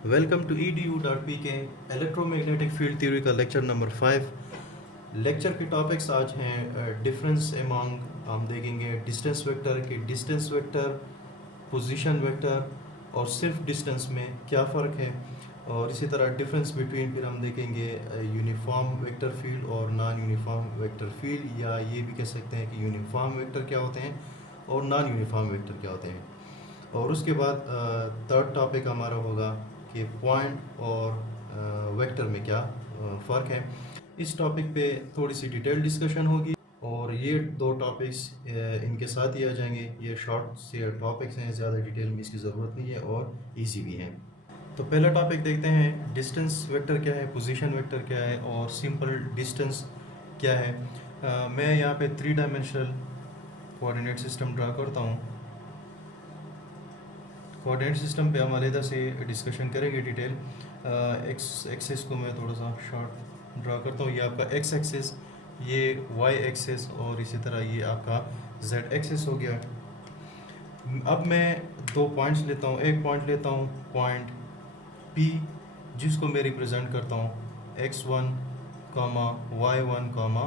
Welcome to edu.pk electromagnetic field theory का lecture number 5। Lecture के topics आज हैं डिफरेंस एमंग, हम देखेंगे डिस्टेंस वेक्टर के डिस्टेंस वेक्टर, पोजीशन वेक्टर और सिर्फ डिस्टेंस में क्या फ़र्क है, और इसी तरह डिफरेंस बिटवीन फिर हम देखेंगे यूनिफॉर्म वेक्टर फील्ड और नॉन यूनिफॉर्म वेक्टर फील्ड, या ये भी कह सकते हैं कि यूनिफॉर्म वेक्टर क्या होते हैं और नॉन यूनिफॉर्म वेक्टर क्या होते हैं। और उसके बाद थर्ड टॉपिक हमारा होगा कि पॉइंट और वेक्टर में क्या फ़र्क है। इस टॉपिक पे थोड़ी सी डिटेल डिस्कशन होगी और ये दो टॉपिक्स इनके साथ ही आ जाएंगे। ये शॉर्ट से टॉपिक्स हैं, ज़्यादा डिटेल में इसकी ज़रूरत नहीं है और इजी भी हैं। तो पहला टॉपिक देखते हैं, डिस्टेंस वेक्टर क्या है, पोजीशन वेक्टर क्या है और सिंपल डिस्टेंस क्या है। मैं यहाँ पे 3 डायमेंशनल कोऑर्डिनेट सिस्टम ड्रा करता हूँ। कोऑर्डिनेट सिस्टम पे हम अलहदा से डिस्कशन करेंगे डिटेल। एक्स एक्सेस को मैं थोड़ा सा शॉर्ट ड्रा करता हूँ। ये आपका एक्स एक्सेस, ये वाई एक्सेस और इसी तरह ये आपका जेड एक्सेस हो गया। अब मैं दो पॉइंट्स लेता हूँ, एक पॉइंट लेता हूँ पॉइंट पी, जिसको मैं रिप्रेजेंट करता हूँ x1 कामा y1 कामा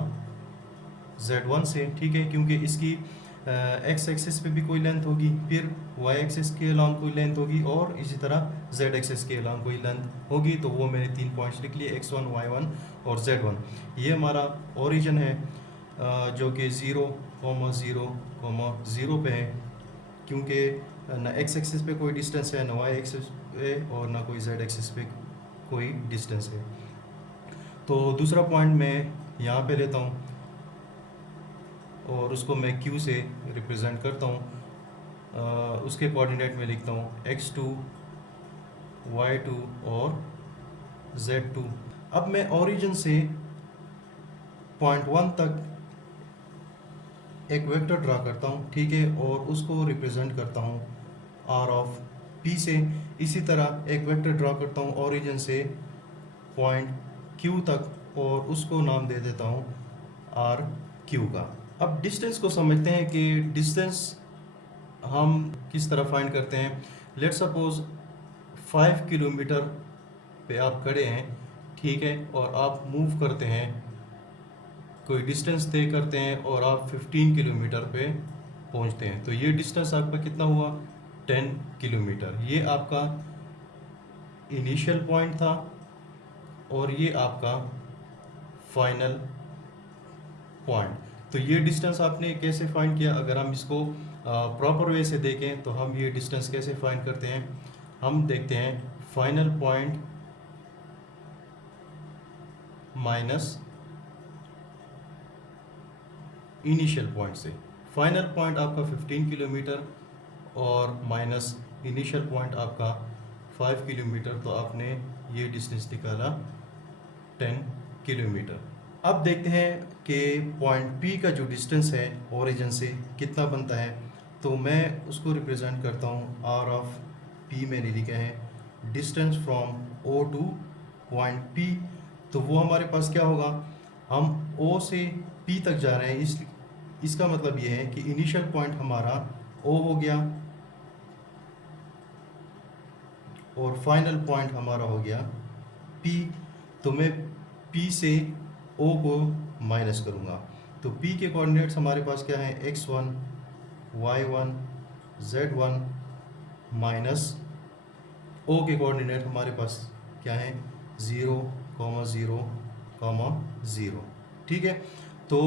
z1 से, ठीक है, क्योंकि इसकी एक्स एक्सिस पे भी कोई लेंथ होगी, फिर वाई एक्सिस के अलॉन्ग कोई लेंथ होगी और इसी तरह जेड एक्सिस के अलॉन्ग कोई लेंथ होगी। तो वो मैंने 3 पॉइंट्स लिख लिए, x1 y1 और z1। ये हमारा ओरिजिन है जो कि 0,0,0 पे है, क्योंकि ना एक्स एक्सिस पे कोई डिस्टेंस है, ना वाई एक्सिस पे और ना कोई जेड एक्सिस पे कोई डिस्टेंस है। तो दूसरा पॉइंट मैं यहाँ पे लेता हूँ और उसको मैं Q से रिप्रेजेंट करता हूँ। उसके कोऑर्डिनेट में लिखता हूँ x2 y2 और z2। अब मैं ओरिजिन से पॉइंट 1 तक एक वेक्टर ड्रा करता हूँ, ठीक है, और उसको रिप्रेजेंट करता हूँ r ऑफ p से। इसी तरह एक वेक्टर ड्रा करता हूँ ओरिजिन से पॉइंट Q तक और उसको नाम दे देता हूँ r q का। अब डिस्टेंस को समझते हैं कि डिस्टेंस हम किस तरह फाइंड करते हैं। लेट सपोज 5 किलोमीटर पे आप खड़े हैं, ठीक है, और आप मूव करते हैं, कोई डिस्टेंस तय करते हैं और आप 15 किलोमीटर पे पहुंचते हैं। तो ये डिस्टेंस आपका कितना हुआ, 10 किलोमीटर। ये आपका इनिशियल पॉइंट था और ये आपका फाइनल पॉइंट। तो ये डिस्टेंस आपने कैसे फाइंड किया, अगर हम इसको प्रॉपर वे से देखें तो हम ये डिस्टेंस कैसे फाइंड करते हैं। हम देखते हैं final point minus initial point से। फाइनल पॉइंट आपका 15 किलोमीटर और माइनस इनिशियल पॉइंट आपका 5 किलोमीटर, तो आपने ये डिस्टेंस निकाला 10 किलोमीटर। अब देखते हैं कि पॉइंट पी का जो डिस्टेंस है ओरिजिन से कितना बनता है। तो मैं उसको रिप्रेजेंट करता हूँ आर ऑफ पी, मैंने लिखा है distance from O to point P. तो वो हमारे पास क्या होगा, हम ओ से पी तक जा रहे हैं, इसका मतलब ये है कि इनिशियल पॉइंट हमारा ओ हो गया और फाइनल पॉइंट हमारा हो गया पी। तो मैं पी से ओ को माइनस करूँगा। तो पी के कोऑर्डिनेट्स हमारे पास क्या है, x1 y1 z1 minus O के कोऑर्डिनेट हमारे पास क्या है, 0,0,0, ठीक है। तो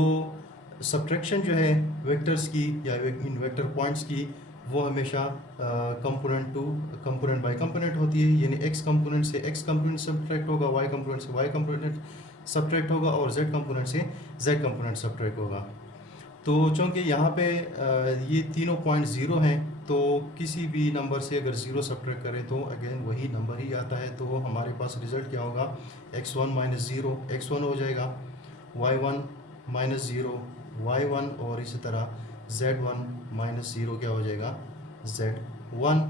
सब्ट्रैक्शन जो है वेक्टर्स की या इन वेक्टर पॉइंट्स की, वो हमेशा component to component by component होती है, यानी एक्स कंपोनेंट से एक्स कंपोनेंट सब्ट्रैक्ट होगा, वाई कंपोनेंट से वाई कंपोनेंट सब्ट्रैक्ट होगा और जेड कंपोनेंट से जेड कंपोनेंट सब्ट्रैक्ट होगा। तो चूँकि यहाँ पे ये तीनों पॉइंट ज़ीरो हैं, तो किसी भी नंबर से अगर ज़ीरो सब्ट्रैक्ट करें तो अगेन वही नंबर ही आता है। तो हमारे पास रिज़ल्ट क्या होगा, x1 माइनस ज़ीरो x1 हो जाएगा, y1 माइनस ज़ीरो y1 और इसी तरह z1 माइनस ज़ीरो क्या हो जाएगा, z1।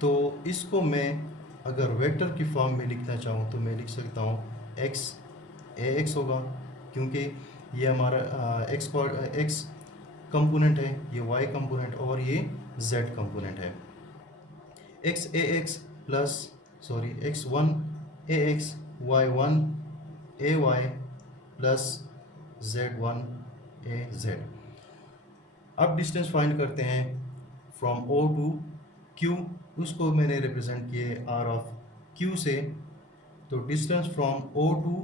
तो इसको मैं अगर वेक्टर की फॉर्म में लिखना चाहूँ तो मैं लिख सकता हूँ x ax होगा, क्योंकि ये हमारा एक्स कंपोनेंट है, ये y कंपोनेंट और ये z कंपोनेंट है। x ax plus sorry x1 ax y1 ay plus z1 az। अब डिस्टेंस फाइंड करते हैं फ्रॉम O टू Q, उसको मैंने रिप्रेजेंट किए R ऑफ Q से। तो distance from O to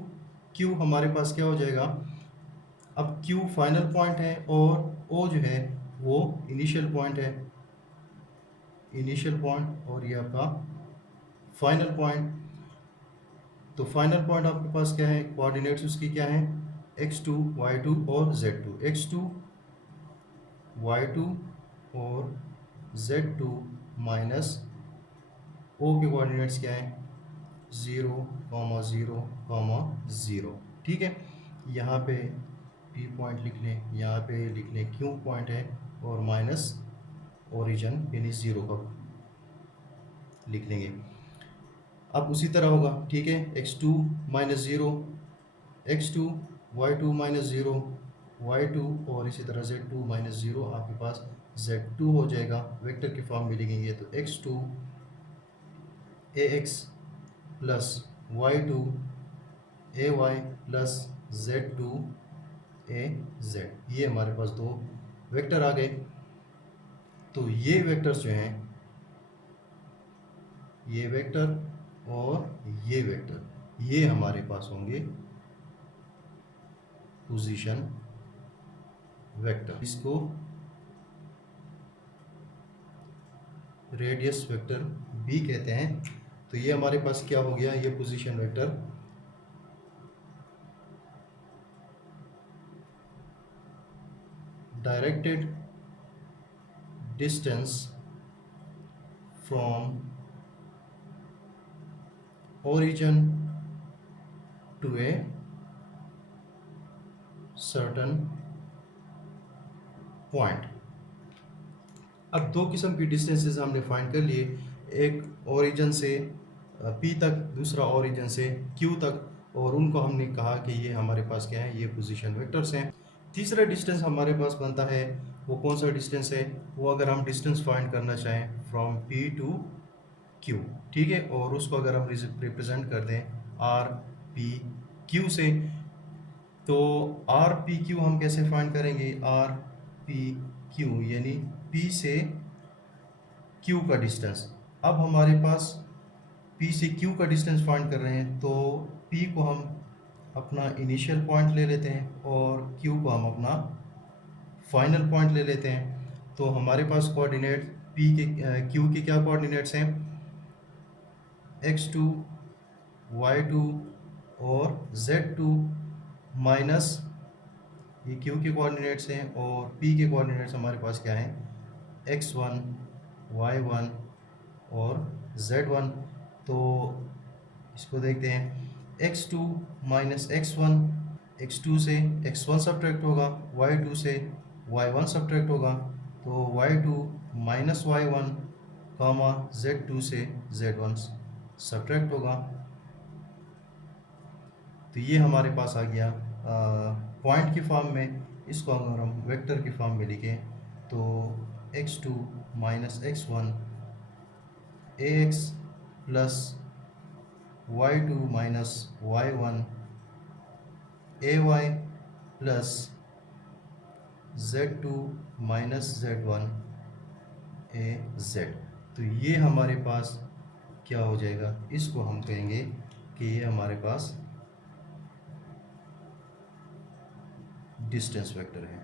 Q हमारे पास क्या हो जाएगा, अब Q फाइनल पॉइंट है और O जो है वो इनिशियल पॉइंट है, इनिशियल पॉइंट, और ये आपका फाइनल पॉइंट। तो फाइनल पॉइंट आपके पास क्या है, कोऑर्डिनेट्स उसकी क्या है, x2 y2 और z2, x2 y2 और z2 माइनस O के कोऑर्डिनेट्स क्या है, 0, 0, 0। ठीक है, यहाँ पे P पॉइंट लिख लें, यहाँ पे लिख लें Q पॉइंट है, और माइनस ओरिजिन यानी 0 का लिख लेंगे। अब उसी तरह होगा, ठीक है, x2 minus 0, x2 y2 minus 0 y2, और इसी तरह z2 माइनस 0 आपके पास z2 हो जाएगा। वेक्टर की फॉर्म में लिखेंगे तो x2 ax plus y2 ay plus z2 az। ये हमारे पास दो वेक्टर आ गए। तो ये वेक्टर्स जो हैं, ये वेक्टर और ये वेक्टर, ये हमारे पास होंगे पोजीशन वेक्टर। इसको रेडियस वेक्टर भी कहते हैं। तो ये हमारे पास क्या हो गया, ये position vector directed distance from origin to a certain point। अब दो किस्म की डिस्टेंसेस हमने फाइंड कर लिए, एक ओरिजिन से P तक, दूसरा ओरिजिन से Q तक, और उनको हमने कहा कि ये हमारे पास क्या है, ये पोजीशन वेक्टर्स हैं। तीसरा डिस्टेंस हमारे पास बनता है, वो कौन सा डिस्टेंस है, वो अगर हम डिस्टेंस फाइंड करना चाहें फ्रॉम P टू Q, ठीक है, और उसको अगर हम रिप्रेजेंट कर दें R P Q से, तो R P Q हम कैसे फाइंड करेंगे, R P Q यानी P से Q का डिस्टेंस। अब हमारे पास P से Q का डिस्टेंस फाइंड कर रहे हैं, तो P को हम अपना इनिशियल पॉइंट ले लेते हैं और Q को हम अपना फाइनल पॉइंट ले लेते हैं। तो हमारे पास कोऑर्डिनेट P के Q के क्या कोऑर्डिनेट्स हैं, x2 y2 और z2 माइनस ये Q के कोऑर्डिनेट्स हैं, और P के कोऑर्डिनेट्स हमारे पास क्या हैं, x1 y1 और z1। तो इसको देखते हैं, x2 माइनस x1, x2 से x1 सब्ट्रैक्ट होगा, y2 से y1 सब्ट्रैक्ट होगा, तो y2 माइनस y1 कामा z2 से z1 सब्ट्रैक्ट होगा। तो ये हमारे पास आ गया पॉइंट की फॉर्म में। इसको अगर हम वेक्टर की फॉर्म में लिखें तो x2 minus x1 ax plus y2 minus y1 ay plus z2 minus z1 az। तो ये हमारे पास क्या हो जाएगा, इसको हम कहेंगे कि ये हमारे पास डिस्टेंस वेक्टर है।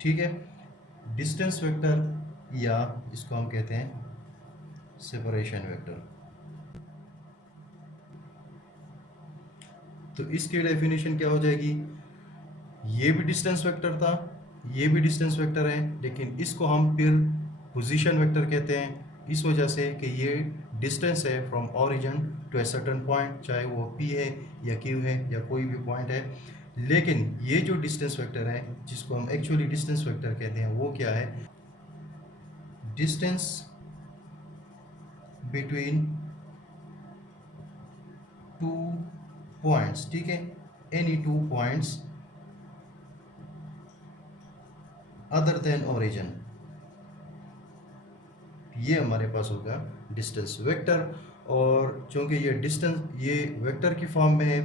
ठीक है, डिस्टेंस वेक्टर या इसको हम कहते हैं सेपरेशन वेक्टर। तो इसकी डेफिनेशन क्या हो जाएगी, ये भी डिस्टेंस वेक्टर था, ये भी डिस्टेंस वेक्टर है, लेकिन इसको हम फिर पोजीशन वेक्टर कहते हैं इस वजह से कि ये डिस्टेंस है from origin to a certain point, चाहे वो P है या Q है या कोई भी पॉइंट है। लेकिन ये जो डिस्टेंस वेक्टर है जिसको हम एक्चुअली डिस्टेंस वेक्टर कहते हैं, वो क्या है, डिस्टेंस बिटवीन टू पॉइंट्स। ठीक है, any two points other than origin, ये हमारे पास होगा डिस्टेंस वेक्टर। और चूँकि ये डिस्टेंस ये वेक्टर की फॉर्म में है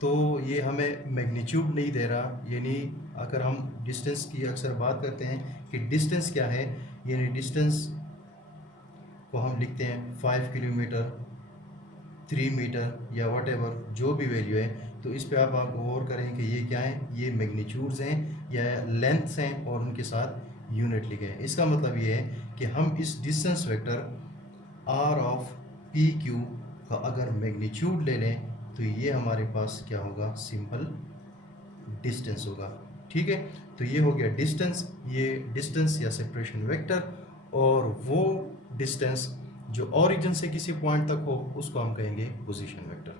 तो ये हमें मैग्नीट्यूड नहीं दे रहा। यानी अगर हम डिस्टेंस की अक्सर बात करते हैं कि डिस्टेंस क्या है, यानी डिस्टेंस को हम लिखते हैं 5 किलोमीटर, 3 मीटर या वट एवर जो भी वैल्यू है। तो इस पे आप गौर करें कि ये क्या है, ये मैग्नीट्यूड्स हैं या लेंथ्स हैं और उनके साथ यूनिट लिखे हैं। इसका मतलब ये है कि हम इस distance vector R of P Q का अगर मैग्नीट्यूड ले लें तो ये हमारे पास क्या होगा, सिंपल डिस्टेंस होगा। ठीक है, तो ये हो गया डिस्टेंस, ये डिस्टेंस या सेपरेशन वेक्टर। और वो डिस्टेंस जो ओरिजिन से किसी पॉइंट तक हो उसको हम कहेंगे पोजीशन वेक्टर।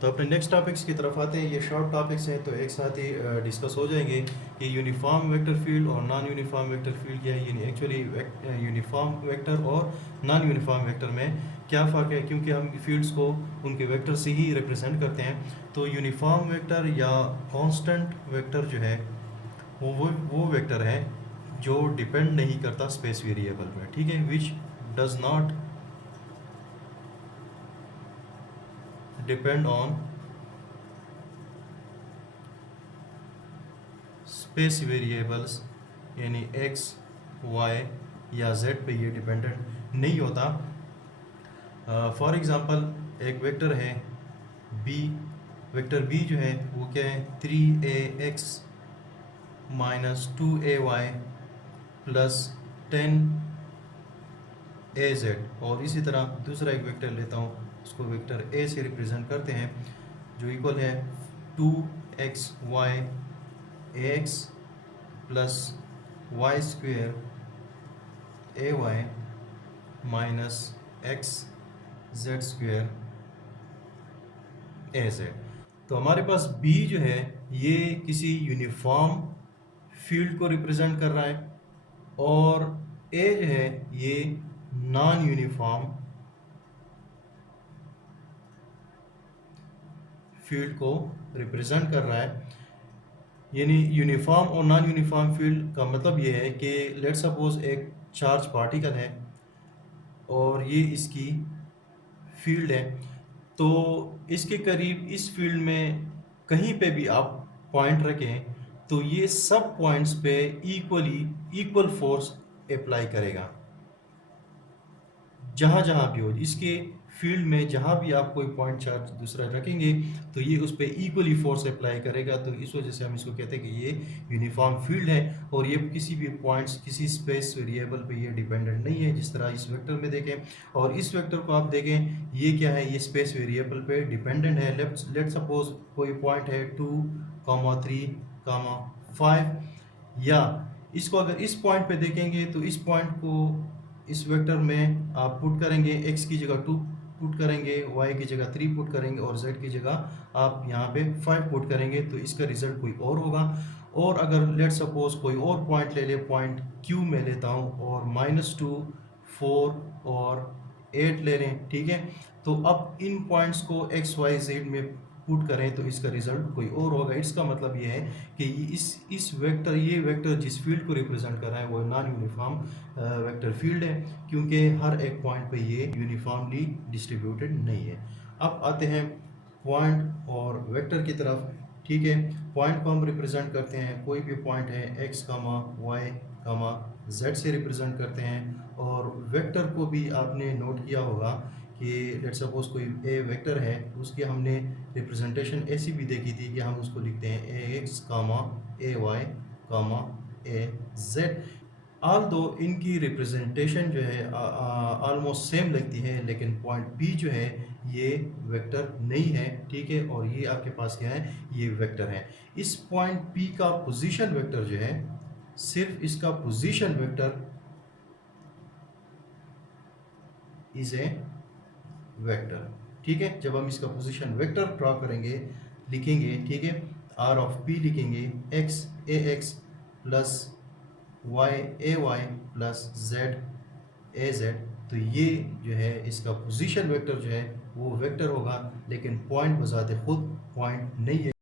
तो अपने नेक्स्ट टॉपिक्स की तरफ आते हैं। ये शॉर्ट टॉपिक्स हैं तो एक साथ ही डिस्कस हो जाएंगे कि यूनिफॉर्म वेक्टर फील्ड और नॉन यूनिफॉर्म वेक्टर फील्ड क्या है। यानी एक्चुअली यूनिफॉर्म वेक्टर और नॉन यूनिफॉर्म वेक्टर में क्या फ़र्क है, क्योंकि हम फील्ड्स को उनके वेक्टर से ही रिप्रेजेंट करते हैं। तो यूनिफॉर्म वेक्टर या कांस्टेंट वेक्टर जो है वो वेक्टर है जो डिपेंड नहीं करता स्पेस वेरिएबल पर। ठीक है, which does not depend on space variables, यानी x, y या z पे ये डिपेंडेंट नहीं होता। फॉर एग्ज़ाम्पल एक वेक्टर है b, वेक्टर b जो है वो क्या है, 3ax minus 2ay plus 10az। और इसी तरह दूसरा एक वेक्टर लेता हूँ, उसको वेक्टर a से रिप्रेजेंट करते हैं, जो इक्वल है 2xy ax plus y square a y minus x z square a z. तो हमारे पास b जो है ये किसी यूनिफॉर्म फील्ड को रिप्रेजेंट कर रहा है और a जो है ये नॉन यूनिफॉर्म फील्ड को रिप्रेजेंट कर रहा है। यानी यूनिफॉर्म और नॉन यूनिफॉर्म फील्ड का मतलब ये है कि लेट सपोज एक चार्ज पार्टिकल है और ये इसकी फील्ड है, तो इसके करीब इस फील्ड में कहीं पे भी आप पॉइंट रखें तो ये सब पॉइंट्स पे इक्वल फोर्स अप्लाई करेगा। जहाँ जहाँ भी हो इसके फील्ड में, जहाँ भी आप कोई पॉइंट चार्ज दूसरा रखेंगे तो ये उस पर इक्वली फोर्स अप्लाई करेगा। तो इस वजह से हम इसको कहते हैं कि ये यूनिफॉर्म फील्ड है और ये किसी भी पॉइंट्स, किसी स्पेस वेरिएबल पे ये डिपेंडेंट नहीं है, जिस तरह इस वेक्टर में देखें। और इस वेक्टर को आप देखें, ये क्या है, ये स्पेस वेरिएबल पे डिपेंडेंट है। लेट सपोज कोई पॉइंट है 2,3,5, या इसको अगर इस पॉइंट पे देखेंगे तो इस पॉइंट को इस वेक्टर में आप पुट करेंगे, x की जगह 2 पुट करेंगे, y की जगह 3 पुट करेंगे और z की जगह आप यहाँ पे 5 पुट करेंगे, तो इसका रिजल्ट कोई और होगा। और अगर लेट सपोज कोई और पॉइंट ले ले, पॉइंट Q में लेता हूँ और -2, 4 और 8 ले लें, ठीक है। तो अब इन पॉइंट्स को x, y, z में पुट करें तो इसका रिजल्ट कोई और होगा। इसका मतलब ये है कि इस वेक्टर, ये वेक्टर जिस फील्ड को रिप्रेजेंट कर रहा है वो नॉन यूनिफॉर्म वेक्टर फील्ड है, क्योंकि हर एक पॉइंट पे ये यूनिफॉर्मली डिस्ट्रीब्यूटेड नहीं है। अब आते हैं पॉइंट और वेक्टर की तरफ। ठीक है, पॉइंट को हम रिप्रेजेंट करते हैं, कोई भी पॉइंट है x, y, z से रिप्रेजेंट करते हैं। और वेक्टर को भी आपने नोट किया होगा कि लेट सपोज कोई ए वेक्टर है, उसकी हमने रिप्रेजेंटेशन ऐसी भी देखी थी कि हम उसको लिखते हैं ax, ay, az। ऑल दो इनकी रिप्रेजेंटेशन जो है ऑलमोस्ट सेम लगती है, लेकिन पॉइंट P जो है ये वेक्टर नहीं है, ठीक है। और ये आपके पास क्या है, ये वेक्टर है। इस पॉइंट P का पोजीशन वेक्टर जो है, सिर्फ इसका position vector is a vector, ठीक है। जब हम इसका पोजीशन वेक्टर ड्रॉ करेंगे, लिखेंगे, ठीक है, आर ऑफ पी लिखेंगे x ax plus y ay plus z az, तो ये जो है इसका पोजीशन वेक्टर जो है वो वेक्टर होगा, लेकिन पॉइंट बजाते खुद पॉइंट नहीं है।